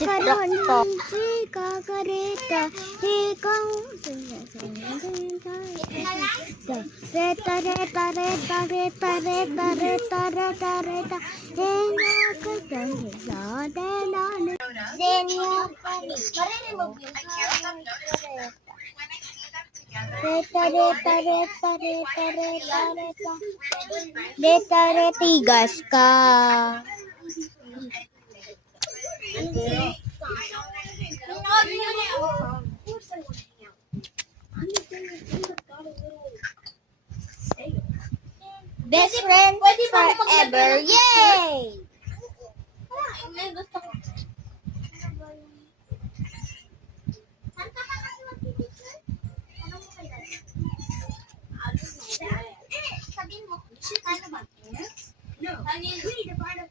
TikTok. Tigas ka. Best friend forever. Yay! Sabihin mo, paano ba? No. Hindi, paano?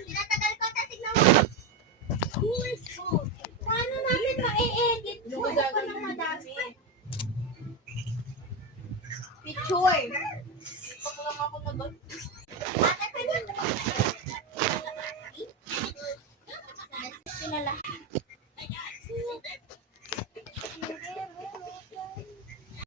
Tinatagal ko, tignan mo. Paano natin ma-edit? Huwag pa ng madami. Picture.